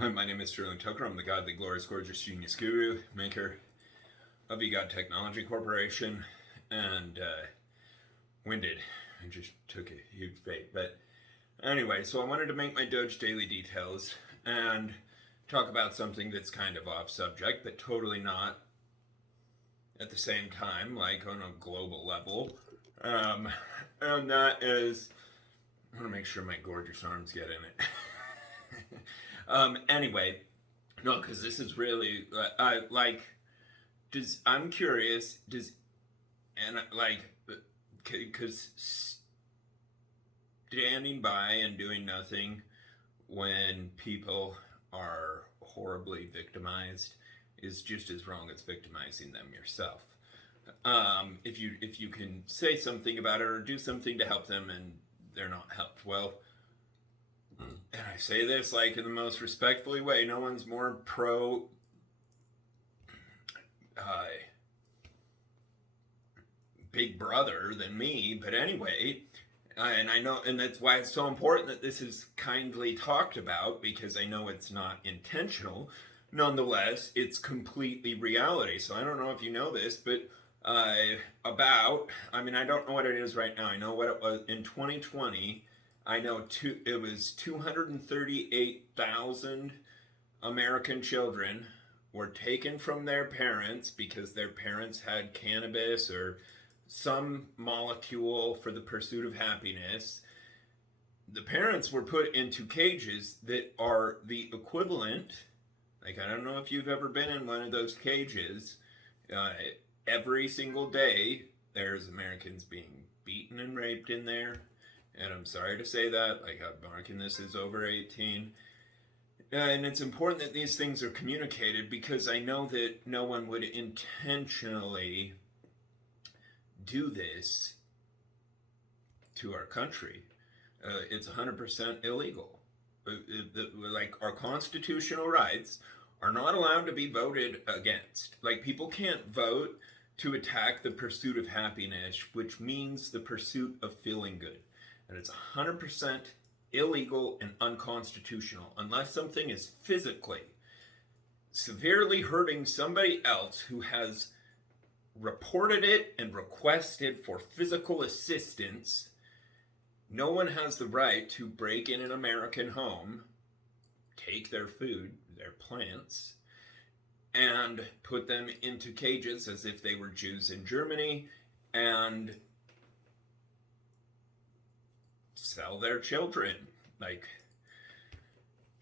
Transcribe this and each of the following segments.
Hi, my name is Sterling Tucker. I'm the godly, glorious, gorgeous genius guru, maker of EGOT Technology Corporation, and winded. I just took a huge bait. But anyway, so I wanted to make my Doge daily details and talk about something that's kind of off subject, but totally not at the same time, like on a global level. And that is, I want to make sure my gorgeous arms get in it. Anyway, no, because this is really, I like, I'm curious, and like, because standing by and doing nothing when people are horribly victimized is just as wrong as victimizing them yourself. If you can say something about it or do something to help them and they're not helped, well, and I say this like in the most respectfully way, no one's more pro Big Brother than me, but anyway, and I know, and that's why it's so important that this is kindly talked about, because I know it's not intentional. Nonetheless, it's completely reality. So I don't know if you know this, but I don't know what it is right now. I know what it was in 2020. I know it was 238,000 American children were taken from their parents because their parents had cannabis or some molecule for the pursuit of happiness. The parents were put into cages that are the equivalent, like, I don't know if you've ever been in one of those cages. Every single day, there's Americans being beaten and raped in there. And I'm sorry to say that, like, I'm marking this as over 18. And it's important that these things are communicated, because I know that no one would intentionally do this to our country. It's 100% illegal. Like, our constitutional rights are not allowed to be voted against. Like, people can't vote to attack the pursuit of happiness, which means the pursuit of feeling good. And it's 100% illegal and unconstitutional unless something is physically, severely hurting somebody else who has reported it and requested for physical assistance. No one has the right to break in an American home, take their food, their plants, and put them into cages as if they were Jews in Germany and sell their children. Like,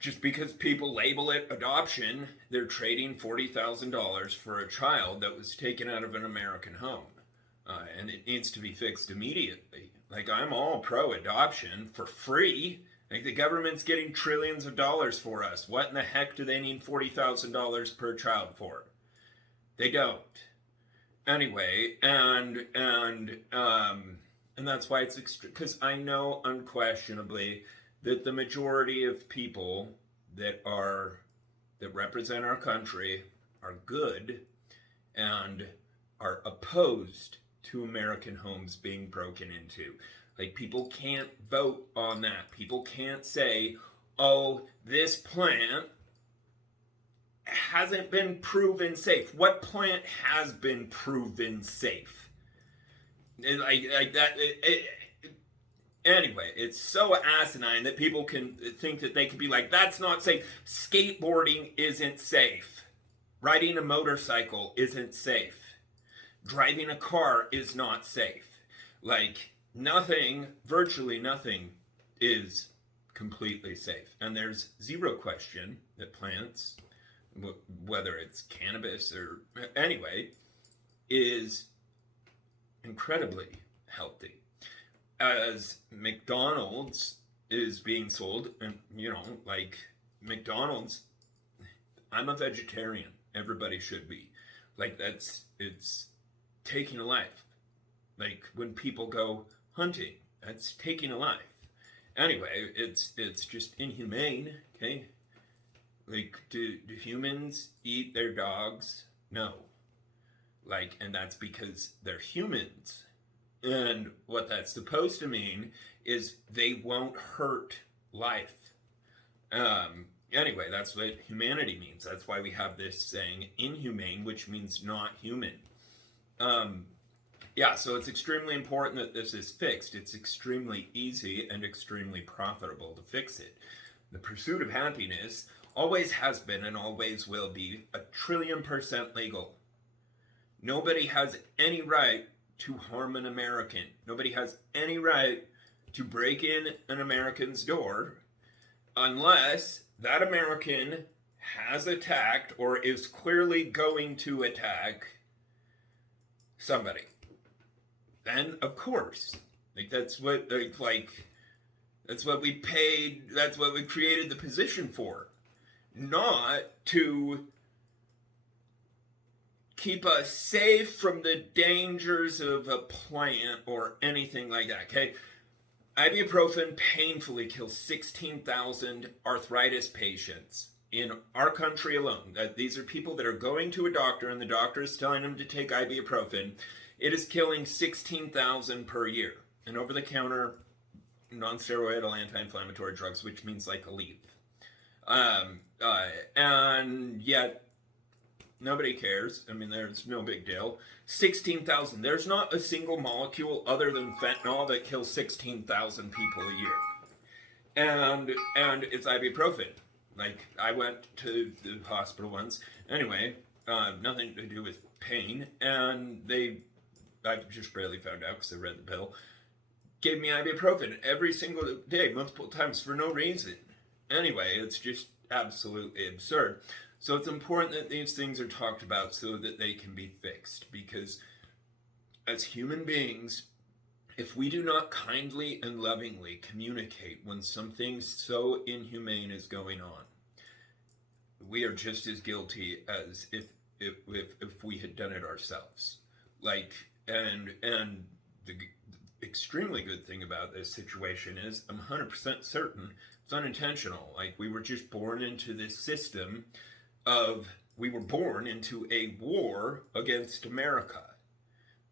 just because people label it adoption, they're trading $40,000 for a child that was taken out of an American home. And it needs to be fixed immediately. Like, I'm all pro adoption for free. Like, the government's getting trillions of dollars for us. What in the heck do they need $40,000 per child for? They don't. Anyway, and that's why it's because I know unquestionably that the majority of people that represent our country are good and are opposed to American homes being broken into. Like, people can't vote on that. People can't say, oh, this plant hasn't been proven safe. What plant has been proven safe? Like that. Anyway, it's so asinine that people can think that they can be like, that's not safe. Skateboarding isn't safe. Riding a motorcycle isn't safe. Driving a car is not safe. Like, nothing, virtually nothing, is completely safe. And there's zero question that plants, whether it's cannabis or anyway, is incredibly healthy. As McDonald's is being sold, and like, McDonald's, I'm a vegetarian. Everybody should be. Like, it's taking a life. Like, when people go hunting, that's taking a life. Anyway, it's just inhumane, okay? Like, do humans eat their dogs? No. Like, and that's because they're humans. And what that's supposed to mean is they won't hurt life. Anyway, that's what humanity means. That's why we have this saying inhumane, which means not human. Um, yeah, so it's extremely important that this is fixed. It's extremely easy and extremely profitable to fix it. The pursuit of happiness always has been and always will be 1,000,000,000% legal. Nobody has any right to harm an American. Nobody has any right to break in an American's door unless that American has attacked or is clearly going to attack somebody. Then, of course, that's what that's what we paid. That's what we created the position for, not to keep us safe from the dangers of a plant or anything like that. Okay, ibuprofen painfully kills 16,000 arthritis patients in our country alone. These are people that are going to a doctor and the doctor is telling them to take ibuprofen. It is killing 16,000 per year. And over-the-counter non-steroidal anti-inflammatory drugs, which means like Aleve. And yet, nobody cares. I mean, there's no big deal. 16,000. There's not a single molecule other than fentanyl that kills 16,000 people a year. And it's ibuprofen. Like, I went to the hospital once. Anyway, nothing to do with pain. And I just barely found out because I read the bill, gave me ibuprofen every single day, multiple times for no reason. Anyway, it's just absolutely absurd. So it's important that these things are talked about so that they can be fixed, because as human beings, if we do not kindly and lovingly communicate when something so inhumane is going on, we are just as guilty as if we had done it ourselves. Like, and the extremely good thing about this situation is I'm 100% certain it's unintentional. Like, we were just born into this system we were born into a war against America.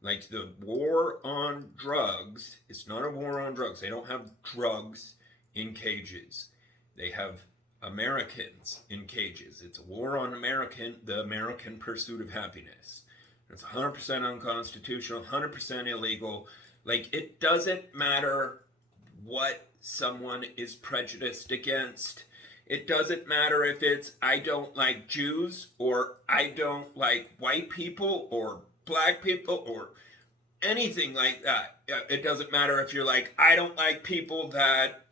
Like, the war on drugs is not a war on drugs. They don't have drugs in cages. They have Americans in cages. It's a war on the American pursuit of happiness. It's 100% unconstitutional, 100% illegal. Like, it doesn't matter what someone is prejudiced against. It doesn't matter if it's I don't like Jews or I don't like white people or black people or anything like that. It doesn't matter if you're like, I don't like people that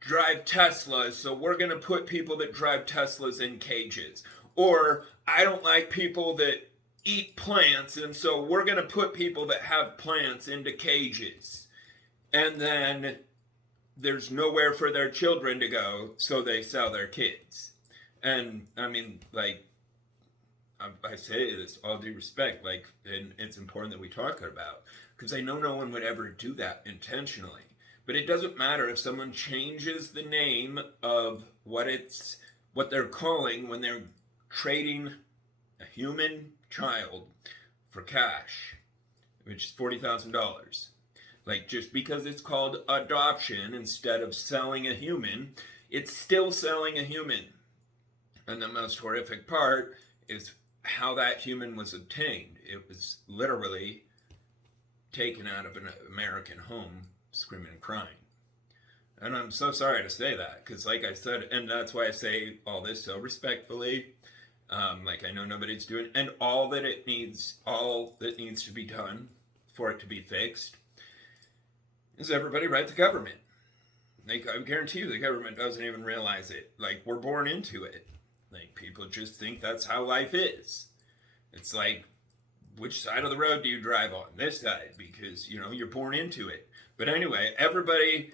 drive Teslas, so we're going to put people that drive Teslas in cages. Or I don't like people that eat plants, and so we're going to put people that have plants into cages. And then there's nowhere for their children to go, so they sell their kids. And I mean, like, I say this all due respect, like, and it's important that we talk about, because I know no one would ever do that intentionally. But it doesn't matter if someone changes the name of what they're calling when they're trading a human child for cash, which is $40,000. Like, just because it's called adoption instead of selling a human, it's still selling a human. And the most horrific part is how that human was obtained. It was literally taken out of an American home, screaming and crying. And I'm so sorry to say that, because like I said, and that's why I say all this so respectfully, like, I know nobody's doing, and all that needs to be done for it to be fixed is everybody write the government. Like, I guarantee you the government doesn't even realize it. Like, we're born into it. Like, people just think that's how life is. It's like, which side of the road do you drive on? This side, because, you're born into it. But anyway, everybody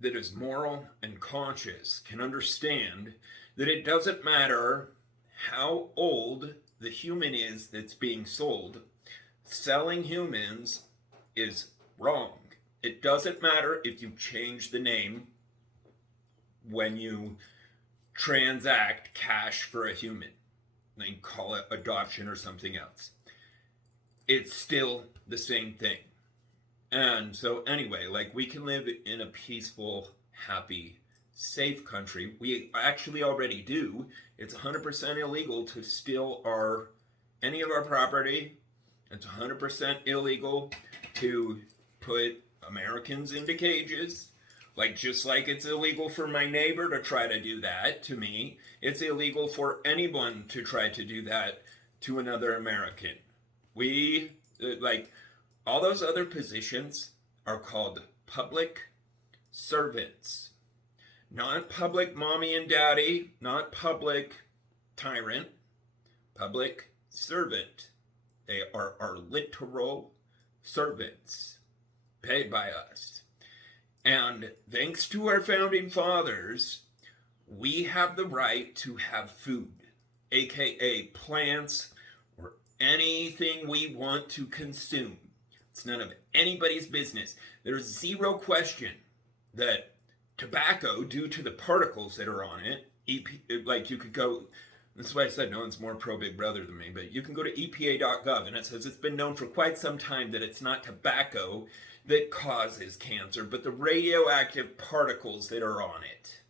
that is moral and conscious can understand that it doesn't matter how old the human is that's being sold. Selling humans is wrong. It doesn't matter if you change the name when you transact cash for a human, and call it adoption or something else. It's still the same thing. And so anyway, like, we can live in a peaceful, happy safe country. We actually already do. It's 100% illegal to steal any of our property. It's 100% illegal to put Americans into cages. Like, just like it's illegal for my neighbor to try to do that to me, it's illegal for anyone to try to do that to another American. We, like, all those other positions are called public servants. Not public mommy and daddy, not public tyrant, public servant. They are our literal servants, paid by us. And thanks to our founding fathers, we have the right to have food, aka plants or anything we want to consume. It's none of anybody's business. There's zero question that tobacco, due to the particles that are on it, like you could go, that's why I said no one's more pro Big Brother than me, but you can go to EPA.gov and it says it's been known for quite some time that it's not tobacco that causes cancer, but the radioactive particles that are on it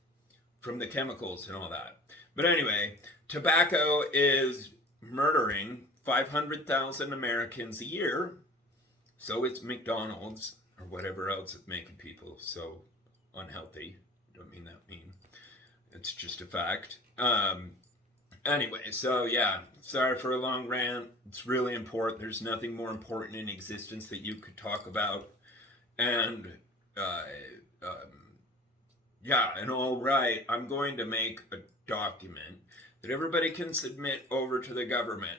from the chemicals and all that. But anyway, tobacco is murdering 500,000 Americans a year. So it's McDonald's or whatever else is making people so unhealthy. Don't mean that mean. It's just a fact. Anyway, so yeah, sorry for a long rant. It's really important. There's nothing more important in existence that you could talk about. And yeah, and all right, I'm going to make a document that everybody can submit over to the government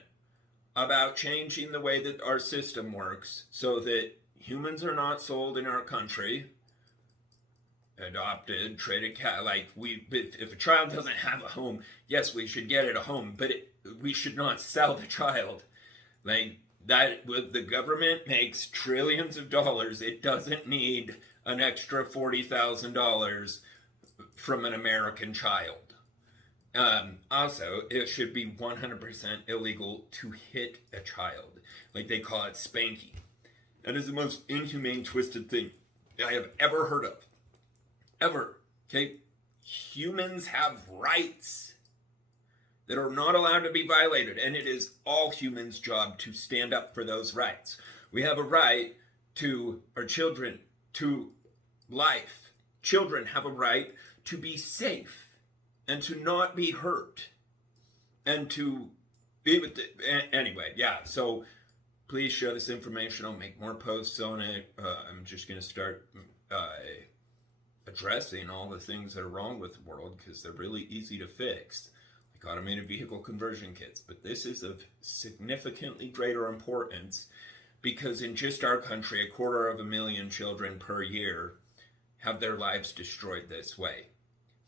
about changing the way that our system works so that humans are not sold in our country, adopted, traded cat. Like, if a child doesn't have a home, yes, we should get it a home, but we should not sell the child. Like, that, the government makes trillions of dollars. It doesn't need an extra $40,000 from an American child. Also, it should be 100% illegal to hit a child. Like, they call it spanking. That is the most inhumane, twisted thing I have ever heard of. Ever. Okay? Humans have rights that are not allowed to be violated, and it is all humans' job to stand up for those rights. We have a right to our children, to life. Children have a right to be safe and to not be hurt and to be with anyway, yeah, so please share this information. I'll make more posts on it. I'm just going to start addressing all the things that are wrong with the world because they're really easy to fix. Like automated vehicle conversion kits. But this is of significantly greater importance because in just our country, 250,000 children per year have their lives destroyed this way.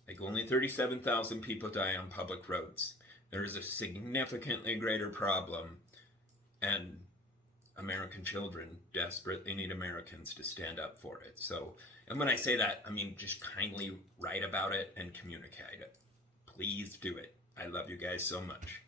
Like only 37,000 people die on public roads. There is a significantly greater problem, and American children desperately need Americans to stand up for it. So, and when I say that, I mean just kindly write about it and communicate it. Please do it. I love you guys so much.